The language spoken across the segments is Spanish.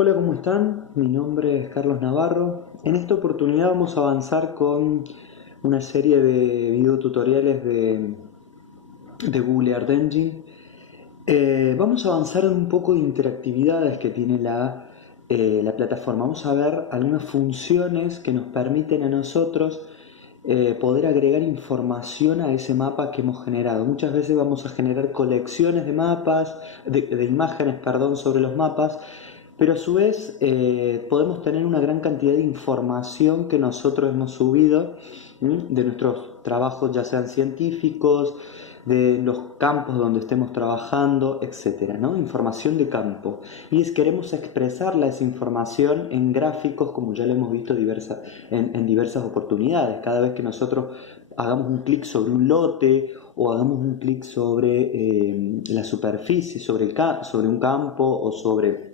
Hola, ¿cómo están? Mi nombre es Carlos Navarro. En esta oportunidad vamos a avanzar con una serie de videotutoriales de Google Earth Engine. Vamos a avanzar en un poco de interactividades que tiene la plataforma. Vamos a ver algunas funciones que nos permiten a nosotros poder agregar información a ese mapa que hemos generado. Muchas veces vamos a generar colecciones de mapas, de imágenes, perdón, sobre los mapas, pero a su vez podemos tener una gran cantidad de información que nosotros hemos subido de nuestros trabajos, ya sean científicos, de los campos donde estemos trabajando, etcétera, ¿no? Información de campo. Queremos expresarla esa información en gráficos, como ya lo hemos visto en diversas oportunidades. Cada vez que nosotros hagamos un clic sobre un lote o hagamos un clic sobre la superficie, sobre un campo o sobre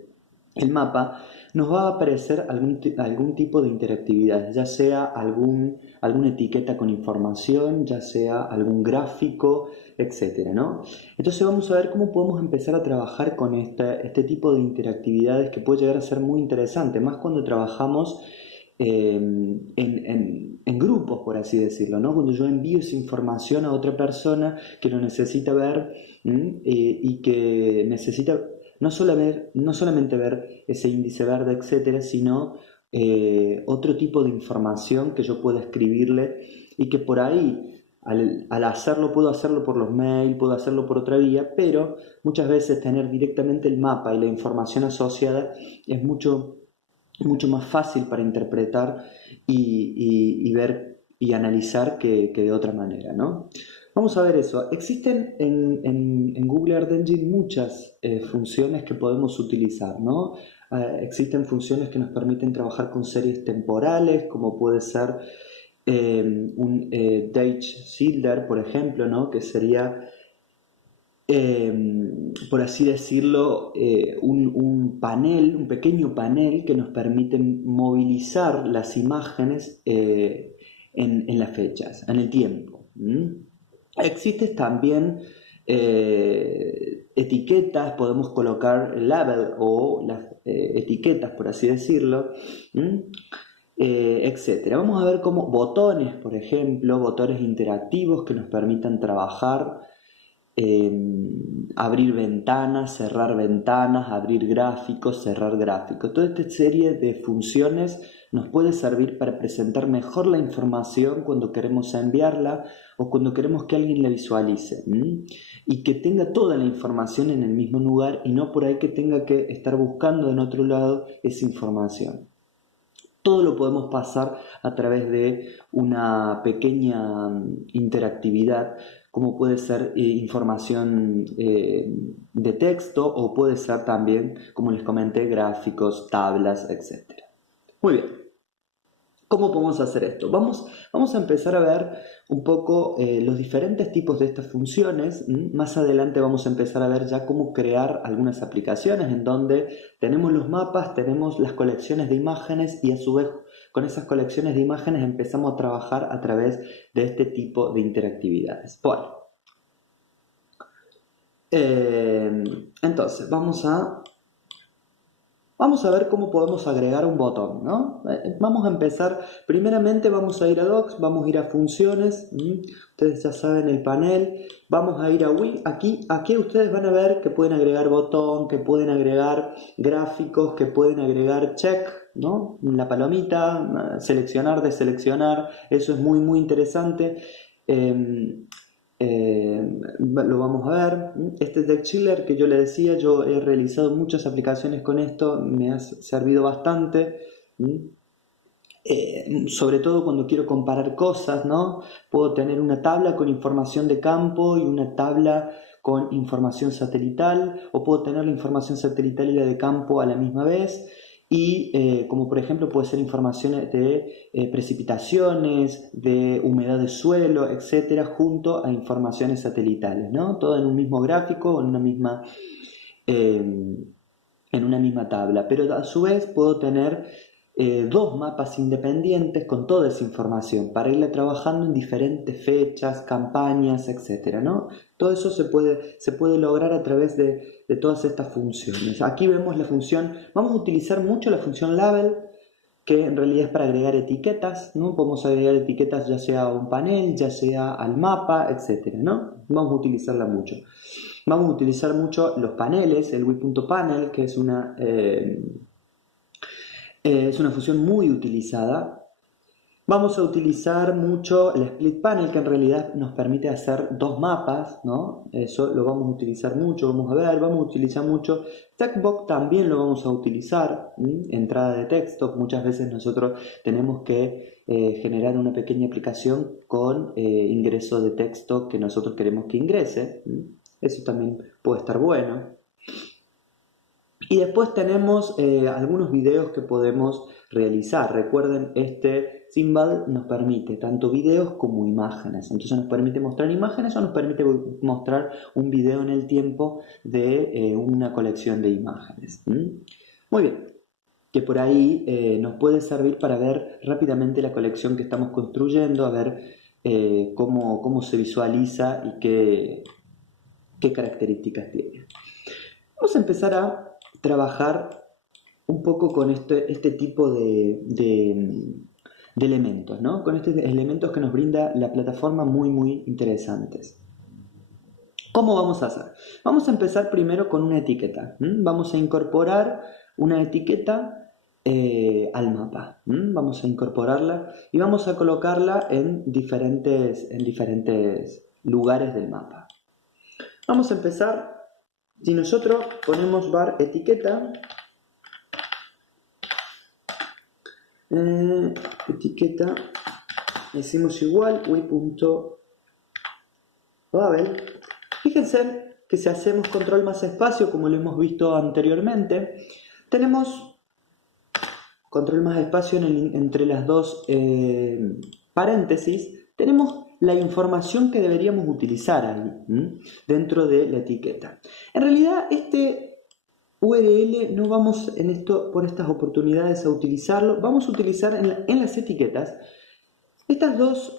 el mapa, nos va a aparecer algún tipo de interactividad, ya sea alguna etiqueta con información, ya sea algún gráfico, etcétera, ¿no? Entonces vamos a ver cómo podemos empezar a trabajar con este tipo de interactividades que puede llegar a ser muy interesante, más cuando trabajamos en grupos, por así decirlo, ¿no? Cuando yo envío esa información a otra persona que lo necesita ver y que necesita no solamente ver ese índice verde, etcétera, sino otro tipo de información que yo pueda escribirle y que por ahí, al hacerlo, puedo hacerlo por los mails, puedo hacerlo por otra vía, pero muchas veces tener directamente el mapa y la información asociada es mucho más fácil para interpretar y ver y analizar que de otra manera, ¿no? Vamos a ver eso. Existen en Google Earth Engine muchas funciones que podemos utilizar, ¿no? Existen funciones que nos permiten trabajar con series temporales, como puede ser un Date Shielder, por ejemplo, ¿no? Que sería por así decirlo, un pequeño panel que nos permite movilizar las imágenes en las fechas, en el tiempo. Existen también etiquetas, podemos colocar label o las etiquetas, por así decirlo, etcétera. Vamos a ver cómo botones, por ejemplo, botones interactivos que nos permitan trabajar, eh, abrir ventanas, abrir gráficos, cerrar gráficos. Toda esta serie de funciones nos puede servir para presentar mejor la información cuando queremos enviarla o cuando queremos que alguien la visualice, y que tenga toda la información en el mismo lugar y no por ahí que tenga que estar buscando en otro lado esa información. Todo lo podemos pasar a través de una pequeña interactividad, como puede ser información de texto o puede ser también, como les comenté, gráficos, tablas, etcétera. Muy bien. ¿Cómo podemos hacer esto? Vamos a empezar a ver un poco los diferentes tipos de estas funciones. Más adelante vamos a empezar a ver ya cómo crear algunas aplicaciones en donde tenemos los mapas, tenemos las colecciones de imágenes y a su vez con esas colecciones de imágenes empezamos a trabajar a través de este tipo de interactividades. Bueno, entonces Vamos a ver cómo podemos agregar un botón, ¿no? Vamos a empezar, primeramente vamos a ir a Docs, vamos a ir a Funciones, ustedes ya saben el panel, vamos a ir a Wii, aquí ustedes van a ver que pueden agregar botón, que pueden agregar gráficos, que pueden agregar check, ¿no? La palomita, seleccionar, deseleccionar, eso es muy muy interesante. Lo vamos a ver. Este Deck Chiller que yo le decía, yo he realizado muchas aplicaciones con esto, me ha servido bastante. Sobre todo cuando quiero comparar cosas, ¿no? Puedo tener una tabla con información de campo y una tabla con información satelital, o puedo tener la información satelital y la de campo a la misma vez. Y como por ejemplo puede ser información de precipitaciones, de humedad de suelo, etcétera, junto a informaciones satelitales, ¿no? Todo en un mismo gráfico, eh, en una misma tabla. Pero a su vez puedo tener dos mapas independientes con toda esa información para irla trabajando en diferentes fechas, campañas, etcétera, ¿no? Todo eso se puede lograr a través de todas estas funciones. Aquí vemos la función, vamos a utilizar mucho la función label, que en realidad es para agregar etiquetas, ¿no? Podemos agregar etiquetas ya sea a un panel, ya sea al mapa, etcétera, ¿no? Vamos a utilizarla mucho. Vamos a utilizar mucho los paneles, el Wii.panel, que es una función muy utilizada. Vamos a utilizar mucho el split panel, que en realidad nos permite hacer dos mapas, ¿no? Eso lo vamos a utilizar mucho, vamos a ver, vamos a utilizar mucho. Textbox también lo vamos a utilizar, entrada de texto. Muchas veces nosotros tenemos que generar una pequeña aplicación con ingreso de texto que nosotros queremos que ingrese. Eso también puede estar bueno. Y después tenemos algunos videos que podemos realizar. Recuerden, este Symbol nos permite tanto videos como imágenes. Entonces nos permite mostrar imágenes o nos permite mostrar un video en el tiempo de una colección de imágenes. Muy bien, que por ahí nos puede servir para ver rápidamente la colección que estamos construyendo, a ver cómo se visualiza y qué características tiene. Vamos a empezar a trabajar un poco con este tipo de elementos, ¿no? Con estos elementos que nos brinda la plataforma muy interesantes. ¿Cómo vamos a hacer? Vamos a empezar primero con una etiqueta. Vamos a incorporar una etiqueta al mapa. Vamos a incorporarla y vamos a colocarla en diferentes lugares del mapa. Vamos a empezar. Si nosotros ponemos var etiqueta, decimos igual Wii.label, fíjense que si hacemos control más espacio, como lo hemos visto anteriormente, tenemos control más espacio entre las dos paréntesis, tenemos la información que deberíamos utilizar ahí, dentro de la etiqueta. En realidad este URL no vamos por estas oportunidades a utilizarlo, vamos a utilizar en las etiquetas estas dos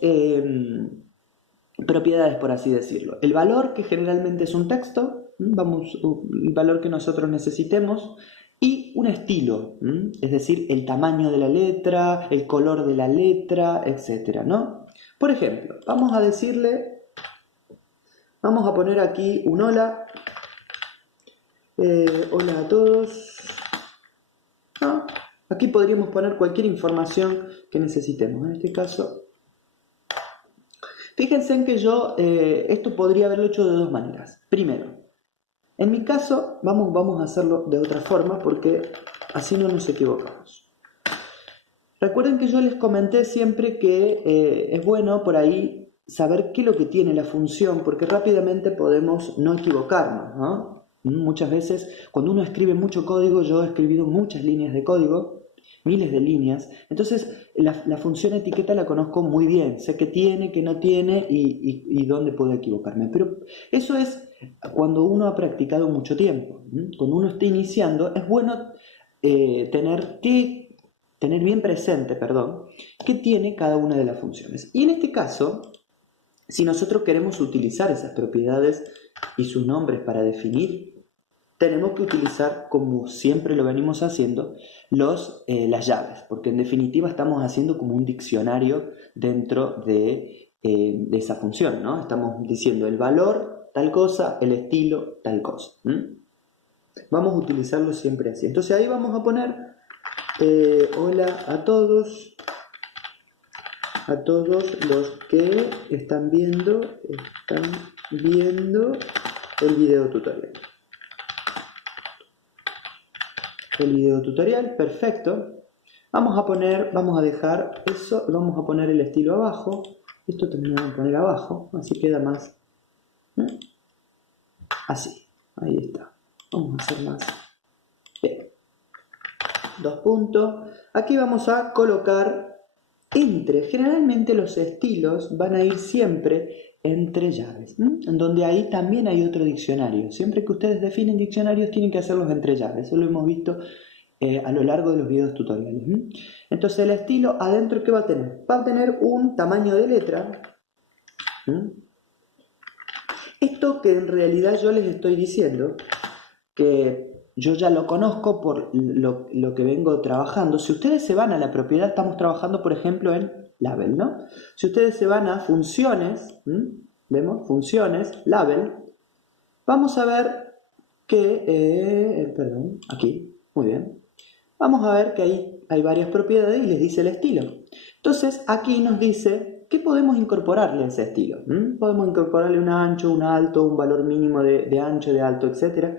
propiedades, por así decirlo. El valor, que generalmente es un texto, el valor que nosotros necesitemos, y un estilo, es decir, el tamaño de la letra, el color de la letra, etcétera, ¿no? Por ejemplo, vamos a poner aquí un hola. Hola a todos. Aquí podríamos poner cualquier información que necesitemos. En este caso, fíjense en que yo esto podría haberlo hecho de dos maneras. Primero, en mi caso, vamos a hacerlo de otra forma porque así no nos equivocamos. Recuerden que yo les comenté siempre que es bueno por ahí saber qué es lo que tiene la función, porque rápidamente podemos no equivocarnos, ¿no? Muchas veces cuando uno escribe mucho código, yo he escribido muchas líneas de código, miles de líneas, entonces la función etiqueta la conozco muy bien, sé qué tiene, qué no tiene y dónde puedo equivocarme, pero eso es cuando uno ha practicado mucho tiempo. Cuando uno está iniciando es bueno tener bien presente, qué tiene cada una de las funciones. Y en este caso, si nosotros queremos utilizar esas propiedades y sus nombres para definir, tenemos que utilizar, como siempre lo venimos haciendo, las llaves, porque en definitiva estamos haciendo como un diccionario dentro de esa función, ¿no? Estamos diciendo el valor, tal cosa, el estilo, tal cosa. Vamos a utilizarlo siempre así. Entonces ahí vamos a poner hola a todos los que están viendo el video tutorial. El video tutorial, perfecto. Vamos a dejar eso, vamos a poner el estilo abajo. Esto también lo vamos a poner abajo, así queda más. Así, ahí está. Vamos a hacer más. Bien. 2 puntos. Aquí vamos a colocar generalmente los estilos van a ir siempre entre llaves, en donde ahí también hay otro diccionario. Siempre que ustedes definen diccionarios tienen que hacerlos entre llaves. Eso lo hemos visto a lo largo de los videos tutoriales. Entonces el estilo adentro, ¿qué va a tener? Va a tener un tamaño de letra. Esto que en realidad yo les estoy diciendo, que yo ya lo conozco por lo que vengo trabajando. Si ustedes se van a la propiedad, estamos trabajando por ejemplo en label, ¿no? Si ustedes se van a funciones, ¿vemos? Funciones, label, vamos a ver que, perdón, aquí, muy bien. Vamos a ver que ahí hay varias propiedades y les dice el estilo. Entonces aquí nos dice que podemos incorporarle a ese estilo. Podemos incorporarle un ancho, un alto, un valor mínimo de ancho, de alto, etc.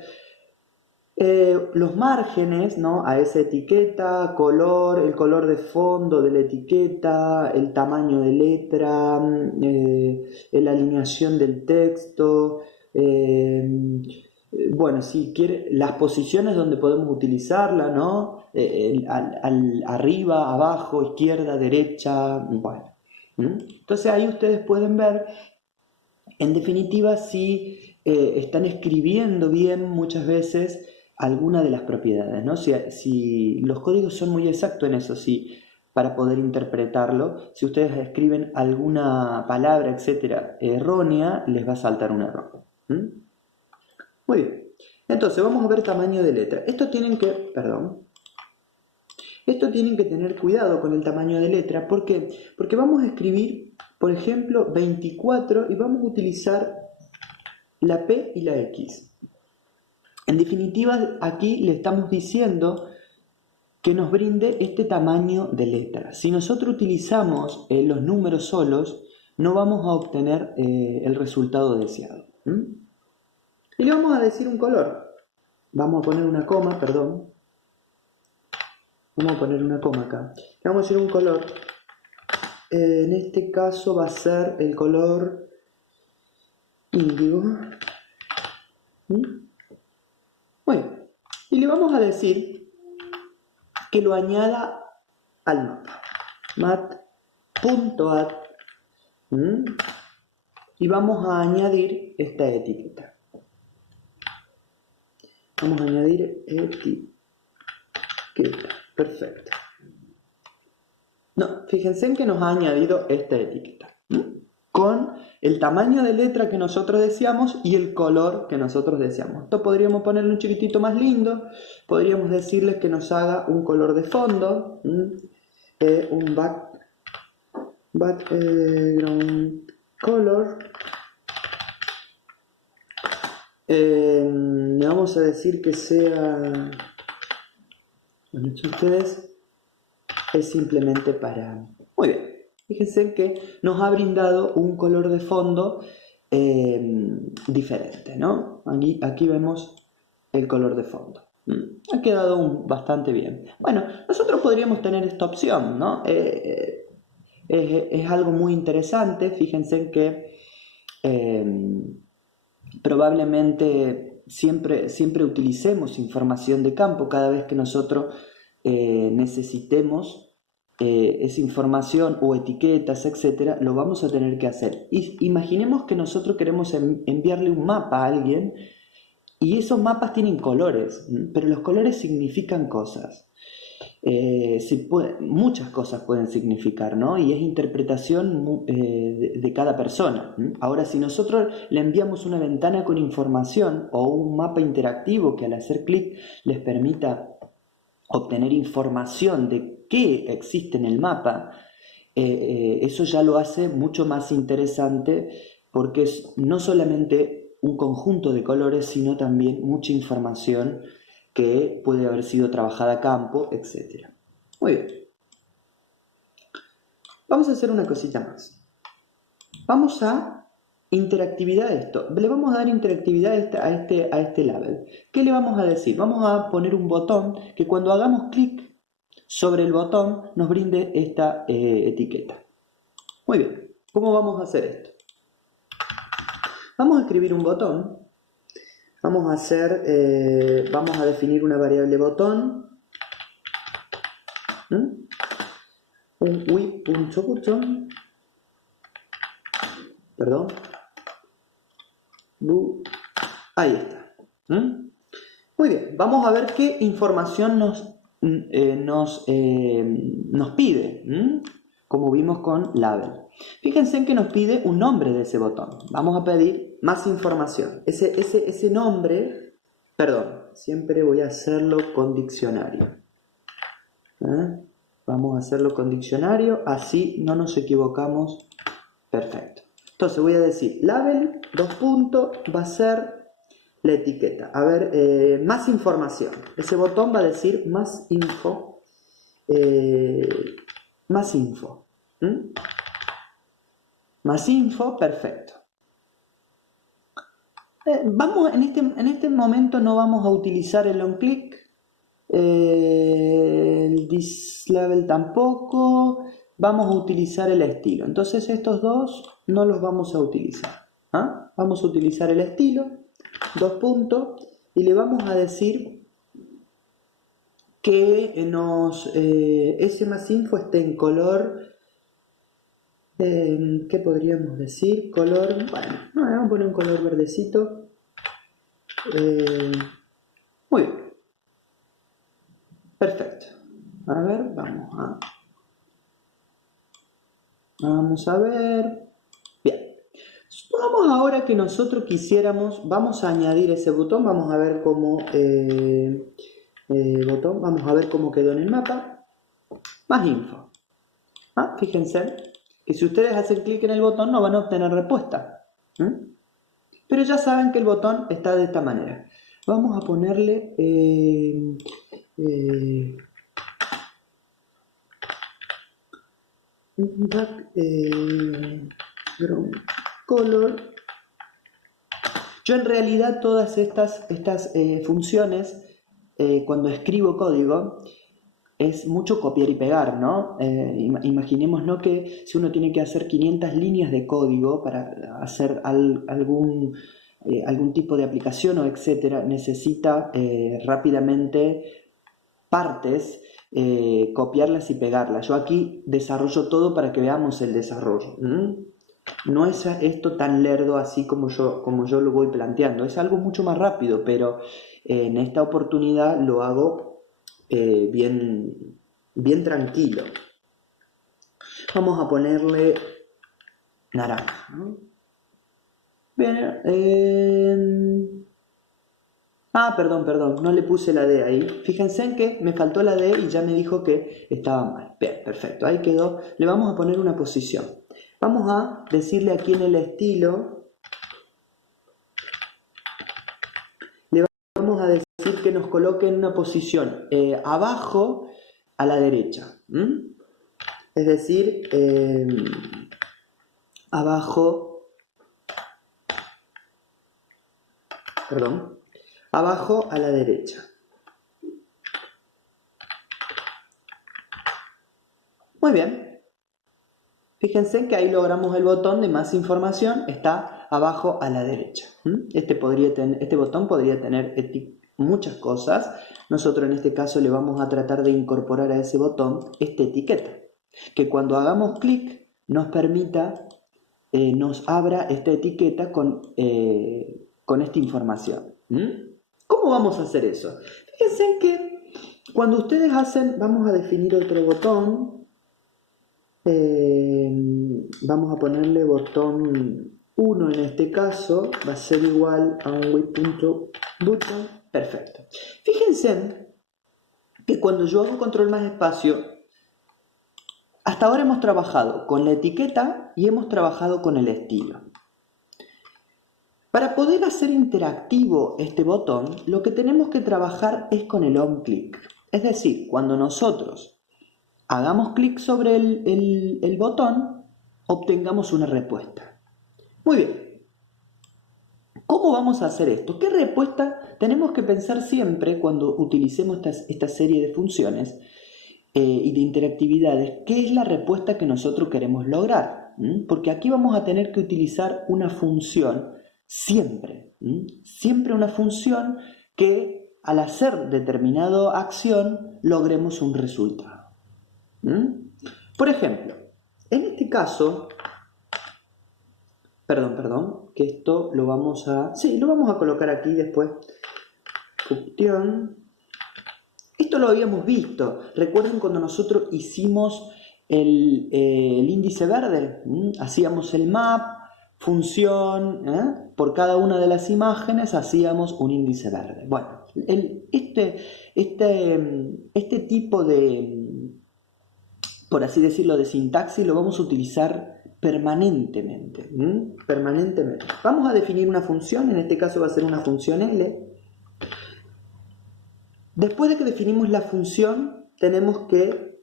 Los márgenes, ¿no? A esa etiqueta, color, el color de fondo de la etiqueta, el tamaño de letra, la alineación del texto, bueno, si quiere, las posiciones donde podemos utilizarla, ¿no? Arriba, abajo, izquierda, derecha, bueno. Entonces ahí ustedes pueden ver, en definitiva, si están escribiendo bien muchas veces alguna de las propiedades, ¿no? Si los códigos son muy exactos en eso, si para poder interpretarlo, si ustedes escriben alguna palabra, etcétera, errónea, les va a saltar un error. Muy bien. Entonces, vamos a ver tamaño de letra. Esto tienen que tener cuidado con el tamaño de letra. ¿Por qué? Porque vamos a escribir, por ejemplo, 24 y vamos a utilizar la P y la X. En definitiva, aquí le estamos diciendo que nos brinde este tamaño de letra. Si nosotros utilizamos los números solos, no vamos a obtener el resultado deseado. Y le vamos a decir un color. Vamos a poner una coma, perdón. Vamos a poner una coma acá. Le vamos a decir un color. En este caso va a ser el color índigo. Bueno, y le vamos a decir que lo añada al mapa. mat.add. Y vamos a añadir esta etiqueta. Vamos a añadir etiqueta. Perfecto. No, fíjense en que nos ha añadido esta etiqueta. Con el tamaño de letra que nosotros deseamos y el color que nosotros deseamos. Esto podríamos ponerle un chiquitito más lindo. Podríamos decirles que nos haga un color de fondo. Un background color. Le vamos a decir que sea, bueno, ustedes, es simplemente para, muy bien, fíjense que nos ha brindado un color de fondo diferente, ¿no? Aquí vemos el color de fondo. Ha quedado bastante bien. Bueno, nosotros podríamos tener esta opción, ¿no? Es algo muy interesante. Fíjense que probablemente siempre utilicemos información de campo cada vez que nosotros necesitemos esa información o etiquetas, etcétera, lo vamos a tener que hacer. Imaginemos que nosotros queremos enviarle un mapa a alguien y esos mapas tienen colores, pero los colores significan cosas. Muchas cosas pueden significar, ¿no? Y es interpretación de cada persona. Ahora, si nosotros le enviamos una ventana con información o un mapa interactivo que al hacer clic les permita obtener información de qué existe en el mapa, eso ya lo hace mucho más interesante porque es no solamente un conjunto de colores, sino también mucha información que puede haber sido trabajada a campo, etc. Muy bien. Vamos a hacer una cosita más. Vamos a interactividad a esto. Le vamos a dar interactividad a este label. ¿Qué le vamos a decir? Vamos a poner un botón que cuando hagamos clic sobre el botón nos brinde esta etiqueta. Muy bien. ¿Cómo vamos a hacer esto? Vamos a escribir un botón. Vamos a definir una variable botón. Un wi.button. Perdón. Ahí está. Muy bien. Vamos a ver qué información nos nos pide, como vimos con label. Fíjense en que nos pide un nombre de ese botón. Vamos a pedir más información. Ese nombre, perdón, siempre voy a hacerlo con diccionario. Vamos a hacerlo con diccionario, así no nos equivocamos. Perfecto. Entonces voy a decir label, dos puntos, va a ser la etiqueta. A ver, más información. Ese botón va a decir más info. Más info. Más info, perfecto. Vamos, en este momento no vamos a utilizar el onClick. El thisLabel tampoco. Vamos a utilizar el estilo. Entonces estos dos no los vamos a utilizar. Vamos a utilizar el estilo, dos puntos, y le vamos a decir que ese más info esté en color. ¿Qué podríamos decir? Color, bueno, vamos a poner un color verdecito. Muy bien. Perfecto. A ver, vamos a ver. Bien. Supongamos ahora que nosotros quisiéramos, vamos a añadir ese botón, vamos a ver cómo vamos a ver cómo quedó en el mapa. Más info. Fíjense que si ustedes hacen clic en el botón no van a obtener respuesta. Pero ya saben que el botón está de esta manera. Vamos a ponerle background color. Yo en realidad todas estas funciones, cuando escribo código, es mucho copiar y pegar, ¿no? Imaginemos, ¿no?, que si uno tiene que hacer 500 líneas de código para hacer algún tipo de aplicación o etcétera, necesita rápidamente partes, copiarlas y pegarlas. Yo aquí desarrollo todo para que veamos el desarrollo. No es esto tan lerdo así como yo lo voy planteando. Es algo mucho más rápido, pero en esta oportunidad lo hago bien tranquilo. Vamos a ponerle naranja, ¿no? Bien. Perdón, no le puse la D ahí. Fíjense en que me faltó la D y ya me dijo que estaba mal. Bien, perfecto, ahí quedó. Le vamos a poner una posición. Vamos a decirle aquí en el estilo, le vamos a decir que nos coloque en una posición abajo a la derecha. Es decir, abajo a la derecha. Muy bien. Fíjense que ahí logramos el botón de más información, está abajo a la derecha. Este botón podría tener muchas cosas. Nosotros en este caso le vamos a tratar de incorporar a ese botón esta etiqueta, que cuando hagamos clic nos permita, nos abra esta etiqueta con esta información. ¿Cómo vamos a hacer eso? Fíjense que cuando ustedes hacen, vamos a definir otro botón. Vamos a ponerle botón 1 en este caso, va a ser igual a un width.button. Perfecto. Fíjense que cuando yo hago control más espacio, hasta ahora hemos trabajado con la etiqueta y hemos trabajado con el estilo. Para poder hacer interactivo este botón, lo que tenemos que trabajar es con el onClick. Es decir, cuando nosotros hagamos clic sobre el botón, obtengamos una respuesta. Muy bien. ¿Cómo vamos a hacer esto? ¿Qué respuesta tenemos que pensar siempre cuando utilicemos esta serie de funciones y de interactividades? ¿Qué es la respuesta que nosotros queremos lograr? Porque aquí vamos a tener que utilizar una función siempre. Siempre una función que al hacer determinada acción logremos un resultado. Por ejemplo, en este caso, perdón, que esto lo vamos a colocar aquí después. Función Esto lo habíamos visto. Recuerden cuando nosotros hicimos el índice verde. Hacíamos el map, función, por cada una de las imágenes hacíamos un índice verde. Bueno, este tipo de, por así decirlo, de sintaxis lo vamos a utilizar permanentemente. Permanentemente. Vamos a definir una función, en este caso va a ser una función L. Después de que definimos la función, tenemos que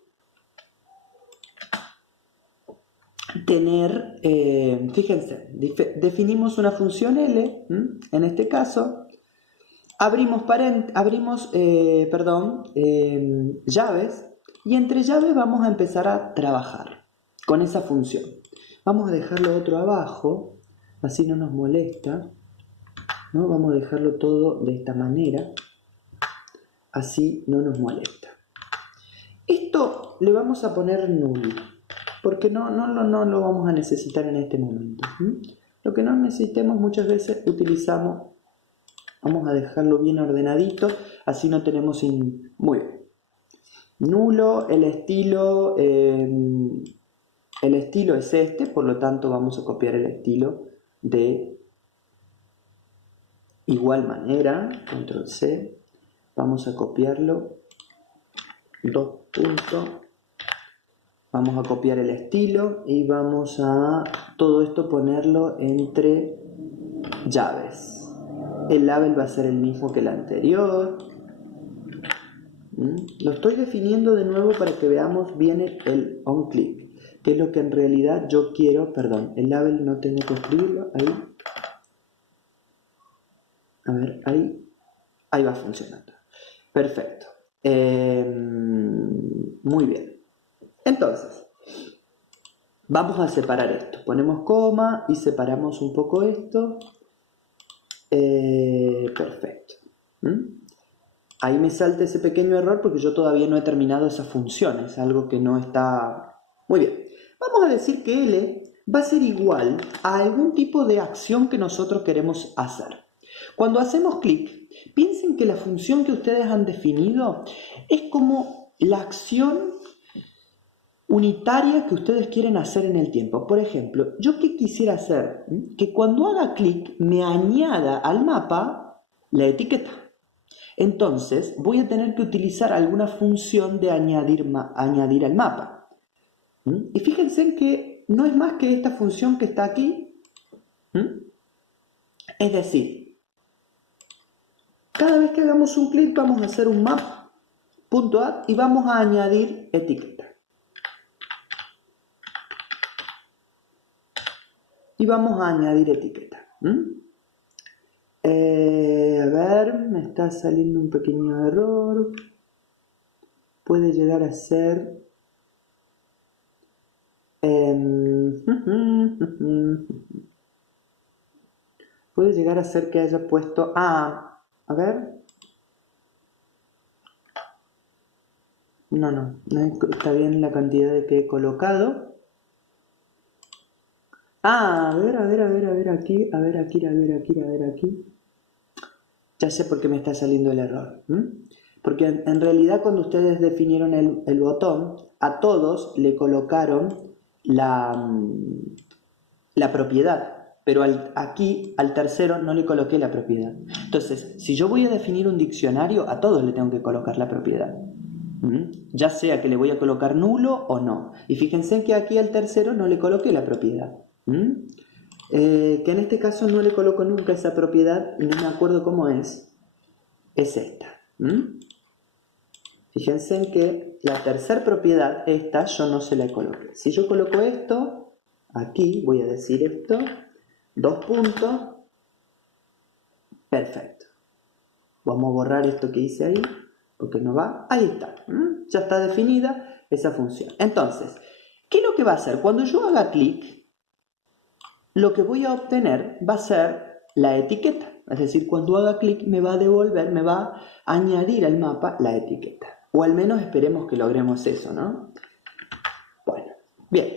tener, fíjense, definimos una función L, en este caso, abrimos llaves, y entre llaves vamos a empezar a trabajar con esa función. Vamos a dejarlo otro abajo, así no nos molesta, ¿no? Vamos a dejarlo todo de esta manera, así no nos molesta. Esto le vamos a poner null, porque no lo vamos a necesitar en este momento. Lo que no necesitemos muchas veces utilizamos, vamos a dejarlo bien ordenadito, así no tenemos muy bien. Nulo, el estilo es este, por lo tanto vamos a copiar el estilo de igual manera, control C, vamos a copiarlo, 2 puntos, vamos a copiar el estilo y vamos a todo esto ponerlo entre llaves. El label va a ser el mismo que el anterior. Lo estoy definiendo de nuevo para que veamos bien el onClick, que es lo que en realidad yo quiero. Perdón, el label no tengo que escribirlo, ahí. A ver, ahí va funcionando. Perfecto. Muy bien. Entonces, vamos a separar esto. Ponemos coma y separamos un poco esto. Perfecto. Ahí me salta ese pequeño error porque yo todavía no he terminado esa función. Es algo que no está... Muy bien. Vamos a decir que L va a ser igual a algún tipo de acción que nosotros queremos hacer. Cuando hacemos clic, piensen que la función que ustedes han definido es como la acción unitaria que ustedes quieren hacer en el tiempo. Por ejemplo, ¿yo qué quisiera hacer? Que cuando haga clic me añada al mapa la etiqueta. Entonces voy a tener que utilizar alguna función de añadir al mapa. Y fíjense en que no es más que esta función que está aquí. Es decir, cada vez que hagamos un clic vamos a hacer un map.add y vamos a añadir etiqueta. Y vamos a añadir etiqueta. A ver, me está saliendo un pequeño error. Puede llegar a ser... puede llegar a ser que haya puesto... a ver. No está bien la cantidad de que he colocado. A ver aquí. Ya sé por qué me está saliendo el error. Porque en realidad cuando ustedes definieron el botón, a todos le colocaron la propiedad. Pero aquí al tercero no le coloqué la propiedad. Entonces, si yo voy a definir un diccionario, a todos le tengo que colocar la propiedad. Ya sea que le voy a colocar nulo o no. Y fíjense que aquí al tercero no le coloqué la propiedad. Que en este caso no le coloco nunca esa propiedad y no me acuerdo cómo es esta. Fíjense en que la tercera propiedad, esta, yo no se la coloqué. Si yo coloco esto, aquí voy a decir esto, 2 puntos, perfecto. Vamos a borrar esto que hice ahí, porque no va, ahí está, ya está definida esa función. Entonces, ¿qué es lo que va a hacer? Cuando yo haga clic, lo que voy a obtener va a ser la etiqueta. Es decir, cuando haga clic me va a devolver, me va a añadir al mapa la etiqueta. O al menos esperemos que logremos eso, ¿no? Bueno, bien.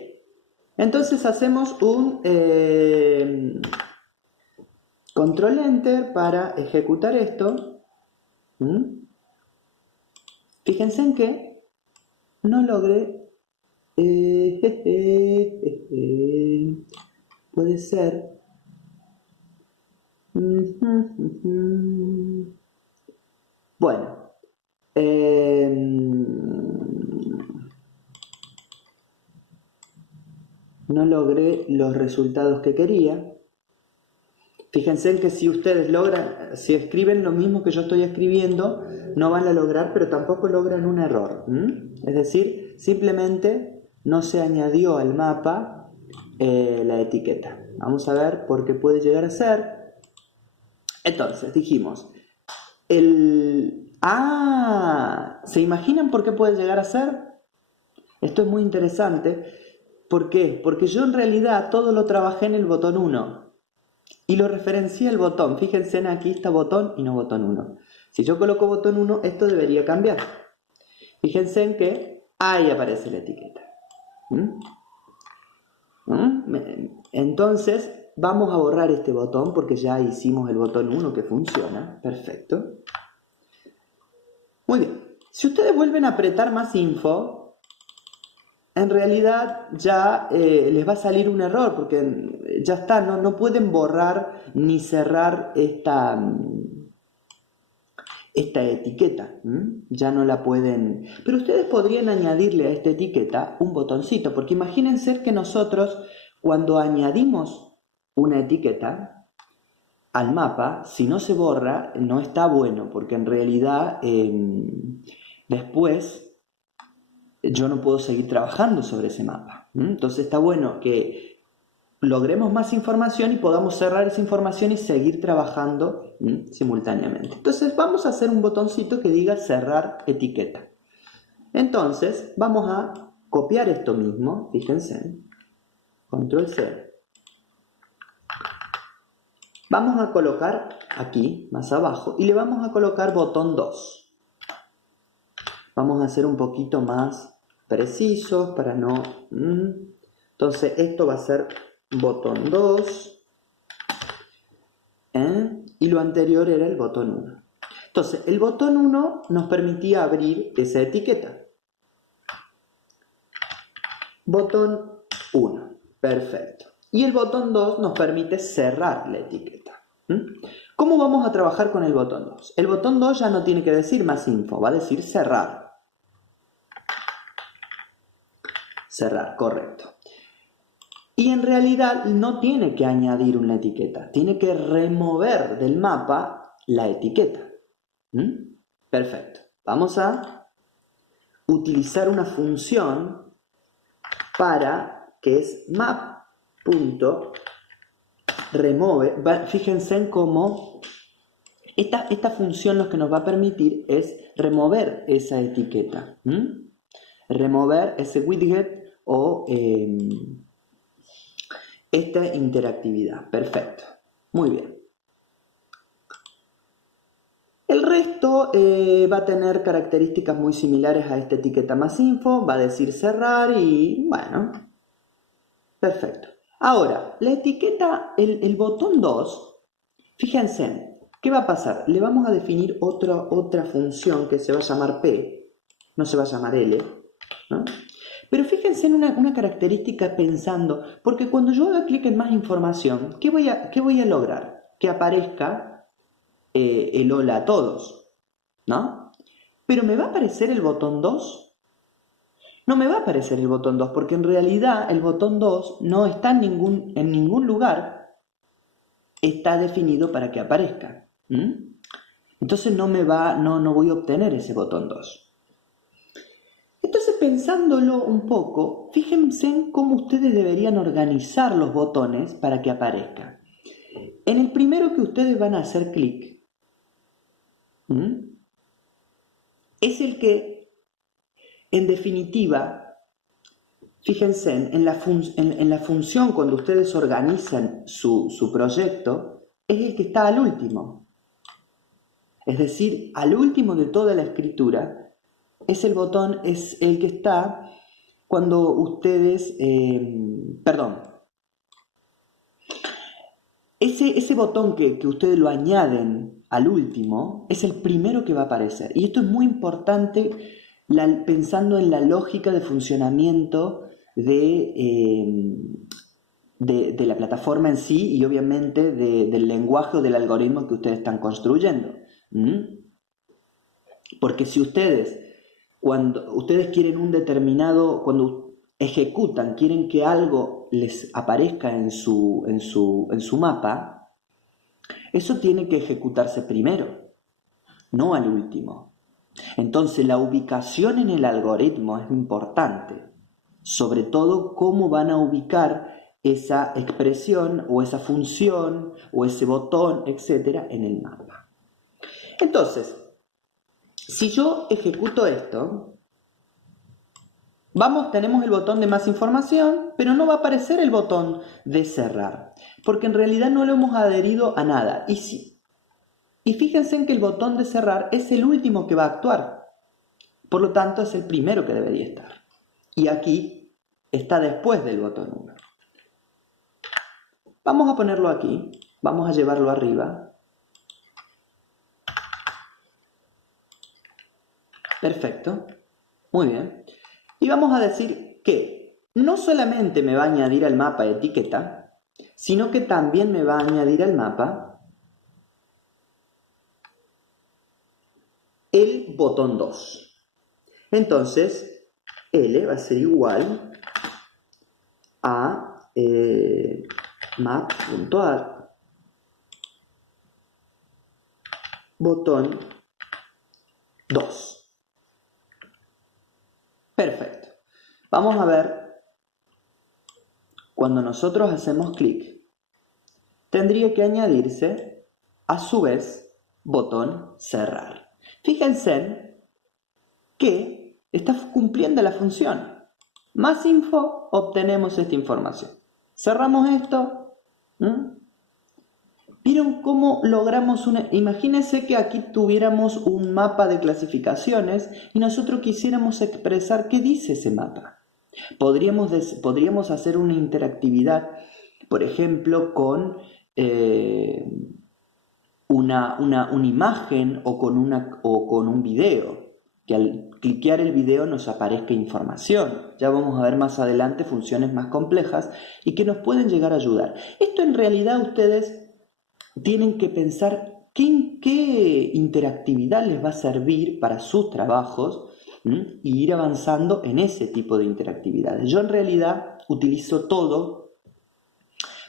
Entonces hacemos un control enter para ejecutar esto. Fíjense en que no logré... puede ser... Bueno, no logré los resultados que quería. Fíjense en que si ustedes logran, si escriben lo mismo que yo estoy escribiendo, no van a lograr, pero tampoco logran un error. Es decir, simplemente no se añadió al mapa la etiqueta. Vamos a ver por qué puede llegar a ser. Entonces, dijimos, ¿se imaginan por qué puede llegar a ser? Esto es muy interesante. ¿Por qué? Porque yo en realidad todo lo trabajé en el botón 1 y lo referencié al botón. Fíjense, aquí está botón y no botón 1. Si yo coloco botón 1, esto debería cambiar. Fíjense en que ahí aparece la etiqueta. Entonces, vamos a borrar este botón porque ya hicimos el botón 1 que funciona. Perfecto. Muy bien. Si ustedes vuelven a apretar más info, en realidad ya les va a salir un error porque ya está, no pueden borrar ni cerrar esta etiqueta. Ya no la pueden... Pero ustedes podrían añadirle a esta etiqueta un botoncito, porque imagínense que nosotros cuando añadimos una etiqueta al mapa, si no se borra, no está bueno, porque en realidad después yo no puedo seguir trabajando sobre ese mapa. Entonces está bueno que logremos más información y podamos cerrar esa información y seguir trabajando simultáneamente. Entonces vamos a hacer un botoncito que diga cerrar etiqueta. Entonces vamos a copiar esto mismo, fíjense, control C. Vamos a colocar aquí, más abajo, y le vamos a colocar botón 2. Vamos a hacer un poquito más precisos para no... Entonces esto va a ser botón 2. Y lo anterior era el botón 1. Entonces el botón 1 nos permitía abrir esa etiqueta. Botón 1. Perfecto. Y el botón 2 nos permite cerrar la etiqueta. ¿Cómo vamos a trabajar con el botón 2? El botón 2 ya no tiene que decir más info, va a decir cerrar. Cerrar, correcto. Y en realidad no tiene que añadir una etiqueta, tiene que remover del mapa la etiqueta. Perfecto. Vamos a utilizar una función que es map.remove. Fíjense en cómo esta función lo que nos va a permitir es remover esa etiqueta. Remover ese widget o esta interactividad. Perfecto. Muy bien. El resto va a tener características muy similares a esta etiqueta más info. Va a decir cerrar y bueno. Perfecto. Ahora, la etiqueta, el botón 2, fíjense, ¿qué va a pasar? Le vamos a definir otra función que se va a llamar P, no se va a llamar L, ¿no? Pero fíjense en una característica pensando, porque cuando yo haga clic en más información, ¿qué voy a lograr? Que aparezca el hola a todos, ¿no? Pero ¿me va a aparecer el botón 2? No me va a aparecer el botón 2, porque en realidad el botón 2 no está en ningún lugar, está definido para que aparezca. Entonces no voy a obtener ese botón 2. Entonces, pensándolo un poco, fíjense en cómo ustedes deberían organizar los botones para que aparezcan. En el primero que ustedes van a hacer clic, es el que, en definitiva, fíjense en la función cuando ustedes organizan su proyecto, es el que está al último. Es decir, al último de toda la escritura, es el que está cuando ustedes, ese botón que ustedes lo añaden al último es el primero que va a aparecer. Y esto es muy importante pensando en la lógica de funcionamiento de la plataforma en sí y obviamente del lenguaje o del algoritmo que ustedes están construyendo. Porque si cuando ustedes quieren cuando ejecutan, quieren que algo les aparezca en su mapa, eso tiene que ejecutarse primero, no al último. Entonces la ubicación en el algoritmo es importante, sobre todo cómo van a ubicar esa expresión o esa función o ese botón, etcétera, en el mapa. Entonces, si yo ejecuto esto, tenemos el botón de más información, pero no va a aparecer el botón de cerrar, porque en realidad no lo hemos adherido a nada. Y fíjense en que el botón de cerrar es el último que va a actuar, por lo tanto es el primero que debería estar. Y aquí está después del botón 1. Vamos a ponerlo aquí, vamos a llevarlo arriba. Perfecto, muy bien. Y vamos a decir que no solamente me va a añadir al mapa etiqueta, sino que también me va a añadir al mapa el botón 2. Entonces, L va a ser igual a map.add botón 2. Perfecto. Vamos a ver, cuando nosotros hacemos clic, tendría que añadirse, a su vez, botón cerrar. Fíjense que está cumpliendo la función. Más info, obtenemos esta información. Cerramos esto. ¿Vieron cómo logramos Imagínense que aquí tuviéramos un mapa de clasificaciones y nosotros quisiéramos expresar qué dice ese mapa. Podríamos hacer una interactividad, por ejemplo, con una imagen o con un video, que al cliquear el video nos aparezca información. Ya vamos a ver más adelante funciones más complejas y que nos pueden llegar a ayudar. Esto en realidad ustedes tienen que pensar qué interactividad les va a servir para sus trabajos y ir avanzando en ese tipo de interactividades. Yo en realidad utilizo todo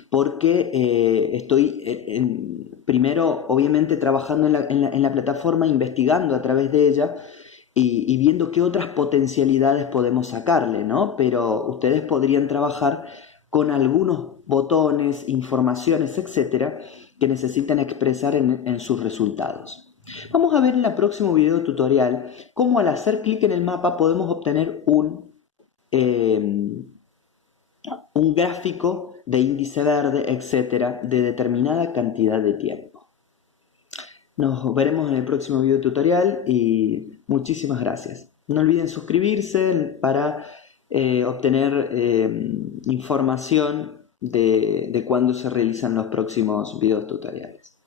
porque estoy primero obviamente trabajando en la plataforma, investigando a través de ella y viendo qué otras potencialidades podemos sacarle, ¿no? Pero ustedes podrían trabajar con algunos botones, informaciones, etcétera, que necesitan expresar en sus resultados. Vamos a ver en el próximo video tutorial cómo al hacer clic en el mapa podemos obtener un gráfico de índice verde, etcétera, de determinada cantidad de tiempo. Nos veremos en el próximo video tutorial y muchísimas gracias. No olviden suscribirse para obtener información de cuándo se realizan los próximos videos tutoriales.